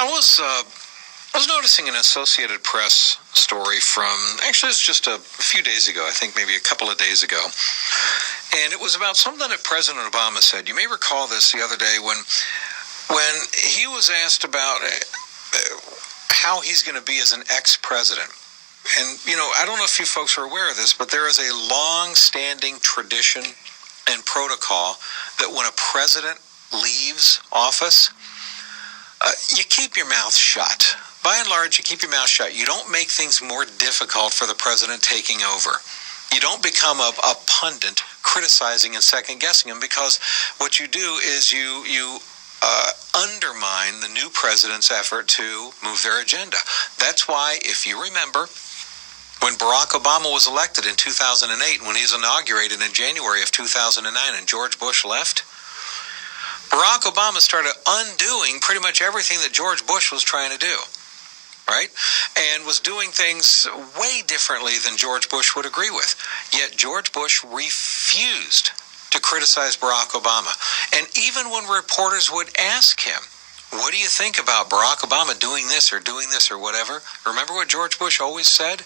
I was noticing an Associated Press story from, actually it's just a few days ago, I think maybe a couple of days ago. And it was about something that President Obama said. You may recall this the other day when he was asked about how he's going to be as an ex-president. And, I don't know if you folks are aware of this, but there is a long-standing tradition and protocol that when a president leaves office, you keep your mouth shut. By and large, you keep your mouth shut. You don't make things more difficult for the president taking over. You don't become a pundit criticizing and second-guessing him, because what you do is you undermine the new president's effort to move their agenda. That's why, if you remember, when Barack Obama was elected in 2008, when he was inaugurated in January of 2009 and George Bush left, Barack Obama started undoing pretty much everything that George Bush was trying to do, right? And was doing things way differently than George Bush would agree with. Yet George Bush refused to criticize Barack Obama. And even when reporters would ask him, what do you think about Barack Obama doing this or whatever? Remember what George Bush always said?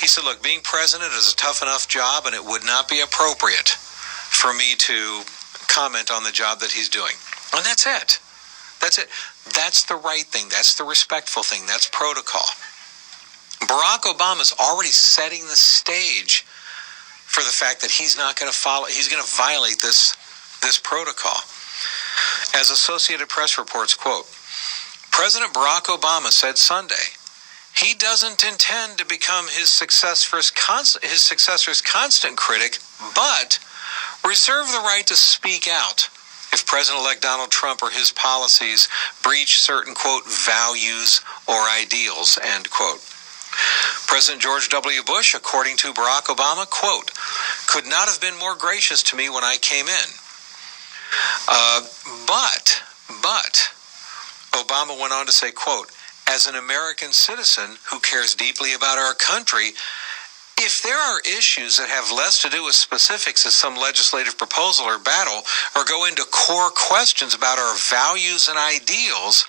He said, look, being president is a tough enough job, and it would not be appropriate for me to comment on the job that he's doing. And that's it. That's it. That's the right thing. That's the respectful thing. That's protocol. Barack Obama's already setting the stage for the fact that he's not going to follow, he's going to violate this protocol. As Associated Press reports, quote, President Barack Obama said Sunday, he doesn't intend to become his successor's constant critic, but reserve the right to speak out if President-elect Donald Trump or his policies breach certain, quote, values or ideals, end quote. President George W. Bush, according to Barack Obama, quote, could not have been more gracious to me when I came in. But, Obama went on to say, quote, as an American citizen who cares deeply about our country, if there are issues that have less to do with specifics as some legislative proposal or battle, or go into core questions about our values and ideals,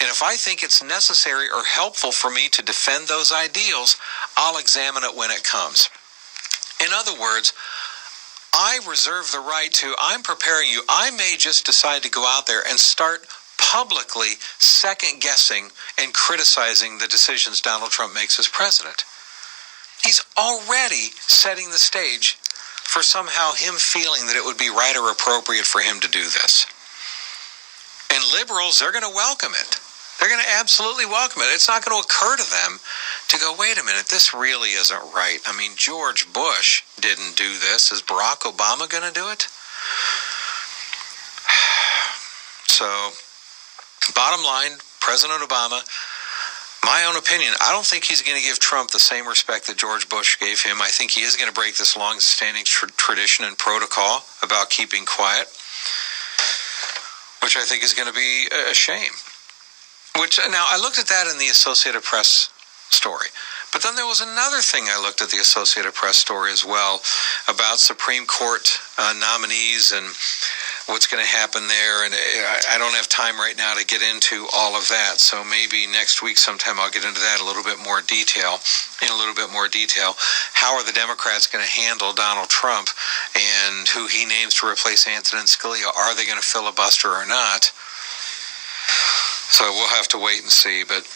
and if I think it's necessary or helpful for me to defend those ideals, I'll examine it when it comes. In other words, I reserve the right to, I'm preparing you, I may just decide to go out there and start publicly second-guessing and criticizing the decisions Donald Trump makes as president. He's already setting the stage for somehow him feeling that it would be right or appropriate for him to do this. And liberals, they're going to welcome it. They're going to absolutely welcome it. It's not going to occur to them to go, wait a minute, this really isn't right. I mean, George Bush didn't do this. Is Barack Obama going to do it? So, bottom line, President Obama, my own opinion, I don't think he's going to give Trump the same respect that George Bush gave him. I think he is going to break this long-standing tradition and protocol about keeping quiet, which I think is going to be a shame. Now, I looked at that in the Associated Press story. But then there was another thing I looked at the Associated Press story as well about Supreme Court nominees and what's going to happen there. And I don't have time right now to get into all of that. So maybe next week sometime I'll get into that in a little bit more detail. How are the Democrats going to handle Donald Trump and who he names to replace Antonin Scalia? Are they going to filibuster or not? So we'll have to wait and see. But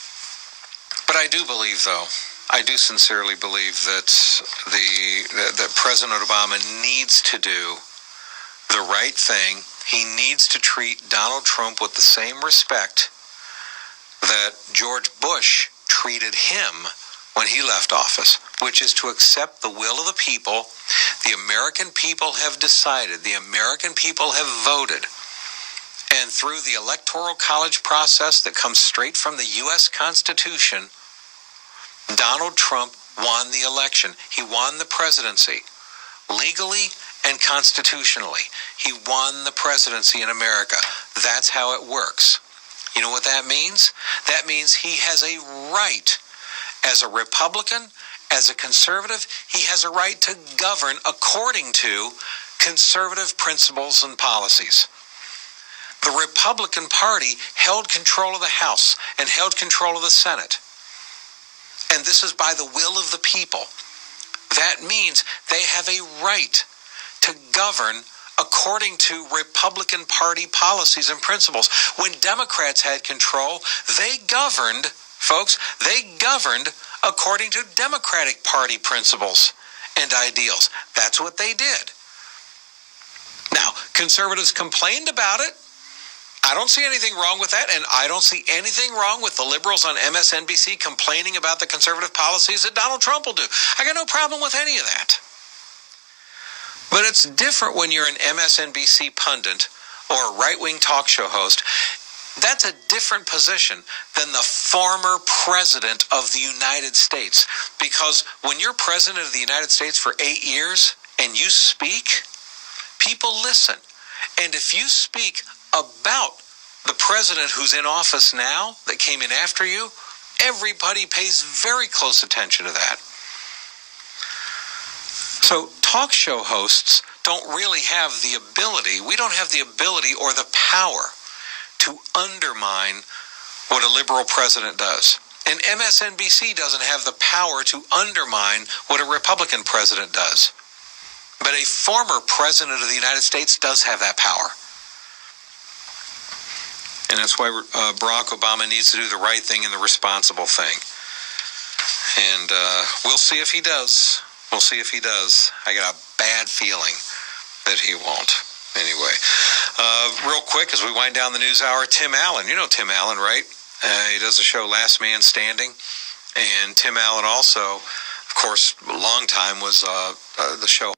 I do believe, though, I do sincerely believe that that President Obama needs to do the right thing. He needs to treat Donald Trump with the same respect that George Bush treated him when he left office, which is to accept the will of the people. The American people have decided. The American people have voted. And through the Electoral College process that comes straight from the U.S. Constitution, Donald Trump won the election. He won the presidency. Legally and constitutionally, he won the presidency in America. That's how it works. You know what that means? That means he has a right, as a Republican, as a conservative, he has a right to govern according to conservative principles and policies. the Republican Party held control of the House and held control of the Senate. And this is by the will of the people. That means they have a right to govern according to Republican Party policies and principles. When Democrats had control, they governed, folks, they governed according to Democratic Party principles and ideals. That's what they did. Now, conservatives complained about it. I don't see anything wrong with that, and I don't see anything wrong with the liberals on MSNBC complaining about the conservative policies that Donald Trump will do. I got no problem with any of that. But it's different when you're an MSNBC pundit or a right-wing talk show host. That's a different position than the former president of the United States. Because when you're president of the United States for 8 years and you speak, people listen. And if you speak about the president who's in office now that came in after you, everybody pays very close attention to that. So talk show hosts don't really have the ability, we don't have the ability or the power to undermine what a liberal president does. And MSNBC doesn't have the power to undermine what a Republican president does. But a former president of the United States does have that power. And that's why Barack Obama needs to do the right thing and the responsible thing. And we'll see if he does. We'll see if he does. I got a bad feeling that he won't. Anyway, real quick, as we wind down the news hour, Tim Allen. You know Tim Allen, right? He does the show Last Man Standing. And Tim Allen also, of course, a long time was the show